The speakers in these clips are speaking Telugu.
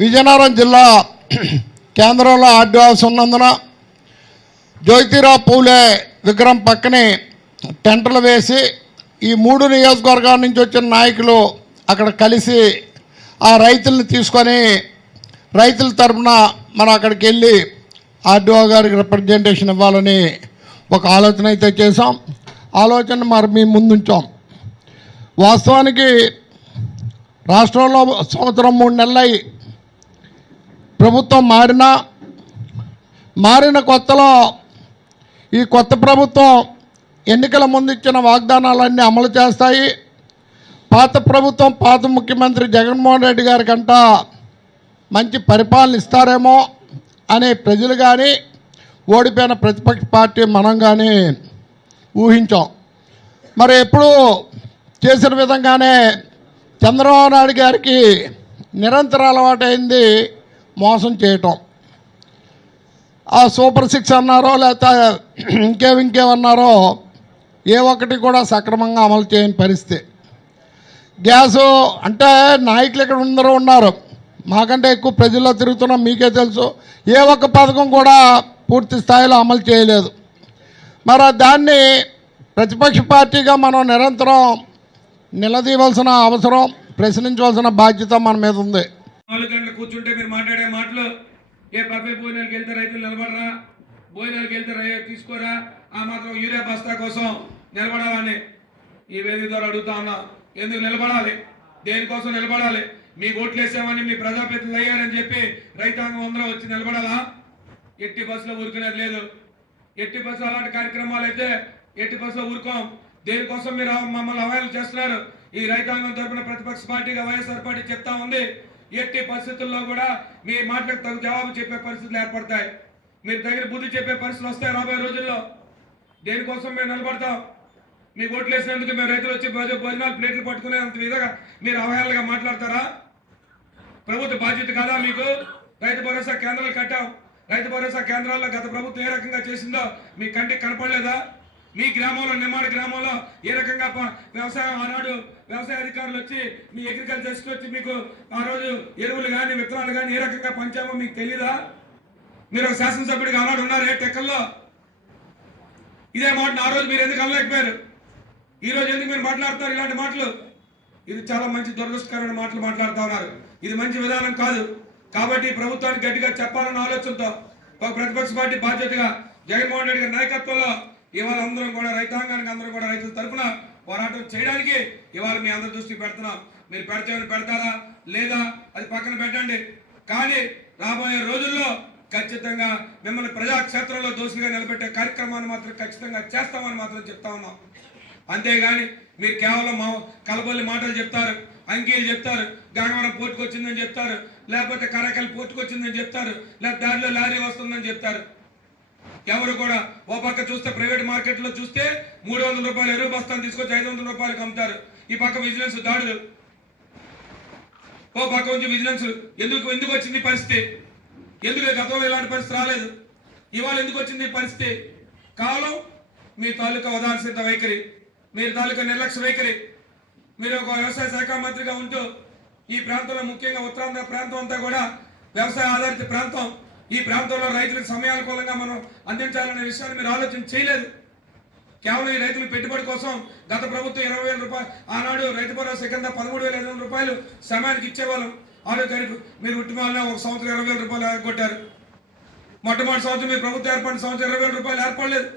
విజయనగరం జిల్లా కేంద్రంలో ఆర్డీ హౌస్ ఉన్నందున జ్యోతిరావు పూలే విగ్రహం పక్కనే టెంటలు వేసి ఈ 3 నియోజకవర్గాల నుంచి వచ్చిన నాయకులు అక్కడ కలిసి ఆ రైతులను తీసుకొని రైతుల తరఫున మనం అక్కడికి వెళ్ళి ఆర్డీఓ గారికి రిప్రజెంటేషన్ ఇవ్వాలని ఒక ఆలోచన అయితే చేసాం. ఆలోచన మరి మీ ముందుంచాం. వాస్తవానికి రాష్ట్రంలో సంవత్సరం 3 నెలలై ప్రభుత్వం మారిన కొత్తలో ఈ కొత్త ప్రభుత్వం ఎన్నికల ముందు ఇచ్చిన వాగ్దానాలన్నీ అమలు చేస్తాయి. పాత ప్రభుత్వం పాత ముఖ్యమంత్రి జగన్మోహన్ రెడ్డి గారి కంట మంచి పరిపాలన ఇస్తారేమో అనే ప్రజలు కానీ ఓడిపోయిన ప్రతిపక్ష పార్టీ మనం కానీ ఊహించాం. మరి ఎప్పుడు చేసిన విధంగానే చంద్రబాబు నాయుడు గారికి నిరంతర అలవాటైంది మోసం చేయటం. ఆ సూపర్ 6 అన్నారో లేకపోతే ఇంకేమన్నారో ఏ ఒక్కటి కూడా సక్రమంగా అమలు చేయని పరిస్థితి. గ్యాసు అంటే నాయకులు ఇక్కడ అందరూ ఉన్నారు, మాకంటే ఎక్కువ ప్రజల్లో తిరుగుతున్నాం, మీకే తెలుసు. ఏ ఒక్క పథకం కూడా పూర్తి స్థాయిలో అమలు చేయలేదు. మరి దాన్ని ప్రతిపక్ష పార్టీగా మనం నిరంతరం నిలదీయవలసిన అవసరం, ప్రశ్నించవలసిన బాధ్యత మన మీద ఉంది. 4 గంటలు కూర్చుంటే మీరు మాట్లాడే మాటలు ఏ పబ్బే భోజనాలకు వెళ్తే రైతులు నిలబడరా, భోజనాలకు వెళ్తే తీసుకోరా, ఆ మాత్రం యూరియా బస్తా కోసం నిలబడాలని ఈ వేదిక ద్వారా అడుగుతా ఉన్నా. ఎందుకు నిలబడాలి? దేనికోసం నిలబడాలి? మీకు ఓట్లేసామని మీ ప్రజాప్రతినిధులు అయ్యారని చెప్పి రైతాంగం అందరూ వచ్చి నిలబడాలా? ఎట్టి బస్సులో ఊరుకునేది లేదు. ఎట్టి బస్సులో అలాంటి కార్యక్రమాలు అయితే ఎట్టి బస్సులో ఊరుకోం. దేనికోసం మీరు మమ్మల్ని అవహేళన చేస్తున్నారు? ఈ రైతాంగం తరపున ప్రతిపక్ష పార్టీగా వైఎస్ఆర్ పార్టీ చెప్తా ఉంది, ఎట్టి పరిస్థితుల్లో కూడా మీ మాటలకు తగు జవాబు చెప్పే పరిస్థితులు ఏర్పడతాయి. మీరు తగిన బుద్ధి చెప్పే పరిస్థితులు వస్తాయి రాబోయే రోజుల్లో. దేనికోసం మేము నిలబడతాం? మీకు ఓట్లేసినందుకు మేము రైతులు వచ్చి భోజనాలు ప్లేట్లు పట్టుకునేంత విధంగా మీరు అవహేళనగా మాట్లాడతారా? ప్రభుత్వ బాధ్యత కాదా మీకు? రైతు భరోసా కేంద్రాలు కట్టాం. రైతు భరోసా కేంద్రాల్లో గత ప్రభుత్వం ఏ రకంగా చేసిందో మీ కంటికి కనపడలేదా? మీ గ్రామంలో నిమ్మాడి గ్రామంలో ఏ రకంగా వ్యవసాయం ఆనాడు వ్యవసాయ అధికారులు వచ్చి మీ అగ్రికల్చర్ వచ్చి మీకు ఆ రోజు ఎరువులు కానీ విత్తనాలు కానీ ఏ రకంగా పంచామో మీకు తెలీదా? మీరు ఒక శాసనసభ్యుడిగా ఆనాడు ఉన్నారే టెక్కల్లో. ఇదే మాటను ఆ రోజు మీరు ఎందుకు అనలేకపోయారు? ఈ రోజు ఎందుకు మీరు మాట్లాడుతున్నారు ఇలాంటి మాటలు? ఇది చాలా మంచి దురదృష్టకరమైన మాటలు మాట్లాడుతూ ఉన్నారు. ఇది మంచి విధానం కాదు. కాబట్టి ప్రభుత్వానికి గట్టిగా చెప్పాలన్న ఆలోచనతో ఒక ప్రతిపక్ష పార్టీ బాధ్యతగా జగన్మోహన్ రెడ్డి గారి నాయకత్వంలో ఇవాళ అందరం కూడా రైతాంగానికి అందరూ కూడా రైతుల తరఫున పోరాటం చేయడానికి ఇవాళ మీ అందరి దృష్టికి పెడుతున్నాం. మీరు పెడతారా లేదా అది పక్కన పెట్టండి. కానీ రాబోయే రోజుల్లో ఖచ్చితంగా మిమ్మల్ని ప్రజాక్షేత్రంలో దోషులుగా నిలబెట్టే కార్యక్రమాన్ని మాత్రం ఖచ్చితంగా చేస్తామని మాత్రం చెప్తా ఉన్నాం. అంతేగాని మీరు కేవలం కలబొల్లి మాటలు చెప్తారు, అంగీలు చెప్తారు, గంగవరం పోర్టుకు వచ్చిందని చెప్తారు, లేకపోతే కరకల్ పోర్టుకు వచ్చిందని చెప్తారు, లేకపోతే దారిలో లారీ వస్తుందని చెప్తారు. ఎవరు కూడా ఓ పక్క చూస్తే ప్రైవేట్ మార్కెట్లో చూస్తే 300 రూపాయలు ఎరువు బస్తాను తీసుకొచ్చి 500 రూపాయలకు అమ్ముతారు. ఈ పక్క విజిలెన్స్ దాడులు, ఓ పక్క నుంచి విజిలెన్స్. ఎందుకు వచ్చింది పరిస్థితి? ఎందుకు గతంలో ఇలాంటి పరిస్థితి రాలేదు? ఇవాళ ఎందుకు వచ్చింది పరిస్థితి? కేవలం మీ తాలూకా ఉదాసీనత వైఖరి, మీరు తాలూకా నిర్లక్ష్య వైఖరి. మీరు ఒక వ్యవసాయ శాఖ మంత్రిగా ఉంటూ ఈ ప్రాంతంలో ముఖ్యంగా ఉత్తరాంధ్ర ప్రాంతం అంతా కూడా వ్యవసాయ ఆధారిత ప్రాంతం. ఈ ప్రాంతంలో రైతులకు సమయానుకూలంగా మనం అందించాలనే విషయాన్ని మీరు ఆలోచన చేయలేదు. కేవలం ఈ రైతుల పెట్టుబడి కోసం గత ప్రభుత్వం 20,000 రూపాయలు ఆనాడు రైతు భరోసా కింద 13,500 రూపాయలు సమయానికి ఇచ్చేవాళ్ళం. ఆరోగ్యానికి మీరు ఉట్టిమాలనే ఒక సంవత్సరం 20,000 రూపాయలు కొట్టారు. మొట్టమొదటి సంవత్సరం మీ ప్రభుత్వం ఏర్పడిన సంవత్సరం 20,000 రూపాయలు ఏర్పడలేదు.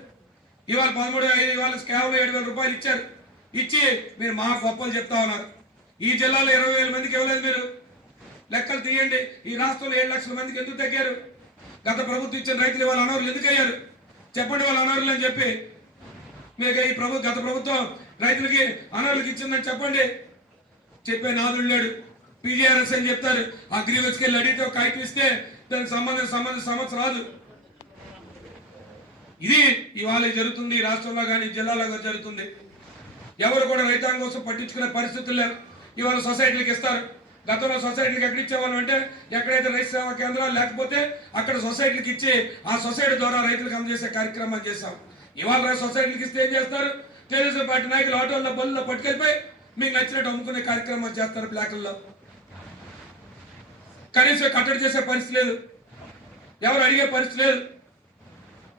ఇవాళ 13,500 ఇవాళ కేవలం 7,000 రూపాయలు ఇచ్చారు. ఇచ్చి మీరు మహా గొప్పలు చెప్తా ఉన్నారు. ఈ జిల్లాలో 20,000 మందికి ఇవ్వలేదు. మీరు లెక్కలు తీయండి. ఈ రాష్ట్రంలో 7 లక్షల మందికి ఎందుకు తగ్గారు? గత ప్రభుత్వం ఇచ్చిన రైతులు వాళ్ళ అనర్హులు ఎందుకు అయ్యారు? చెప్పండి వాళ్ళ అనర్హులు అని చెప్పి. మీకు ఈ గత ప్రభుత్వం రైతులకి అనర్హులకి ఇచ్చిందని చెప్పండి. చెప్పే నాదుడు లేడు. పీజీఆర్ఎస్ అని చెప్తారు. ఆ గ్రీవెన్స్కి వెళ్ళి అడిగితే ఒక ఐటీ ఇస్తే దానికి సమస్య రాదు. ఇది ఇవాళ జరుగుతుంది. రాష్ట్రంలో కానీ జిల్లాలో కానీ జరుగుతుంది. ఎవరు కూడా రైతాంగం కోసం పట్టించుకునే పరిస్థితులు లేవు. ఇవాళ సొసైటీలకు ఇస్తారు. గతంలో సొసైటీలకు ఎక్కడ ఇచ్చేవాళ్ళం అంటే ఎక్కడైతే రైతు సేవా కేంద్రాలు లేకపోతే అక్కడ సొసైటీలకు ఇచ్చి ఆ సొసైటీ ద్వారా రైతులకు అందజేసే కార్యక్రమాలు చేశాం. ఇవాళ సొసైటీలకు ఇస్తే ఏం చేస్తారు? తెలుగుదేశం పార్టీ నాయకులు ఆటోల్లో బళ్ళలో పట్టుకెళ్ళిపోయి మీకు నచ్చినట్టు అమ్ముకునే కార్యక్రమాలు చేస్తారు బ్లాకుల్లో. కనీసం కట్టడి చేసే పరిస్థితి లేదు, ఎవరు అడిగే పరిస్థితి లేదు.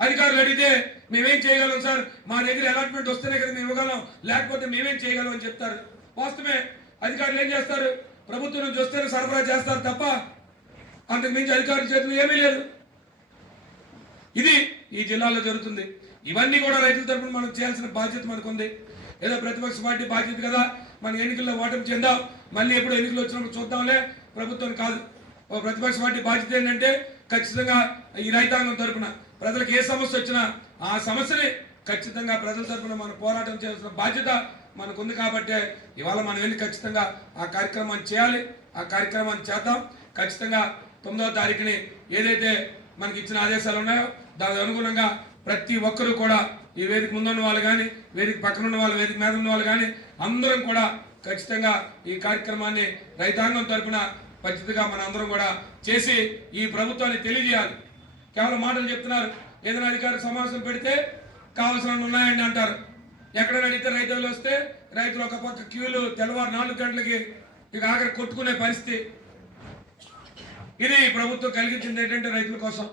అధికారులు అడిగితే మేమేం చేయగలం సార్, మా దగ్గర అలాట్మెంట్ వస్తేనే కదా మేము ఇవ్వగలం, లేకపోతే మేమేం చేయగలం అని చెప్తారు. వాస్తవమే, అధికారులు ఏం చేస్తారు, ప్రభుత్వం నుంచి వస్తేనే సరఫరా చేస్తారు తప్ప అంతకు మించి అధికారుల చేతులు ఏమీ లేదు. ఇది ఈ జిల్లాలో జరుగుతుంది. ఇవన్నీ కూడా రైతుల తరపున మనం చేయాల్సిన బాధ్యత మనకు ఉంది. ఏదో ప్రతిపక్ష పార్టీ బాధ్యత కదా, మన ఎన్నికల్లో ఓటమి చెందాం, మళ్ళీ ఎప్పుడు ఎన్నికలు వచ్చినప్పుడు చూద్దాంలే, ప్రభుత్వం కాదు. ఓ ప్రతిపక్ష పార్టీ బాధ్యత ఏంటంటే ఖచ్చితంగా ఈ రైతాంగం తరపున ప్రజలకు ఏ సమస్య వచ్చినా ఆ సమస్యని ఖచ్చితంగా ప్రజల తరపున మనం పోరాటం చేయాల్సిన బాధ్యత మనకుంది. కాబట్టి ఇవాళ మనం వెళ్ళి ఖచ్చితంగా ఆ కార్యక్రమాన్ని చేయాలి, ఆ కార్యక్రమాన్ని చేద్దాం. ఖచ్చితంగా 9వ తారీఖుని ఏదైతే మనకి ఇచ్చిన ఆదేశాలు ఉన్నాయో దానికి అనుగుణంగా ప్రతి ఒక్కరూ కూడా ఈ వేదిక ముందున్న వాళ్ళు కానీ, వేదిక పక్కన ఉన్న వాళ్ళు, వేదిక మీద ఉన్న వాళ్ళు కానీ అందరం కూడా ఖచ్చితంగా ఈ కార్యక్రమాన్ని రైతాంగం తరపున ఖచ్చితంగా మన అందరం కూడా చేసి ఈ ప్రభుత్వాన్ని తెలియజేయాలి. కేవలం మాటలు చెప్తున్నారు, ఏదైనా అధికార సమావేశం పెడితే కావాల్సిన ఉన్నాయండి అంటారు. ఎక్కడైనా అడిగితే రైతులు వస్తే రైతులు ఒక పక్క క్యూలు తెల్లవారు 4 గంటలకి ఇక ఆఖరి కొట్టుకునే పరిస్థితి. ఇది ప్రభుత్వం కలిగించింది ఏంటంటే రైతుల కోసం.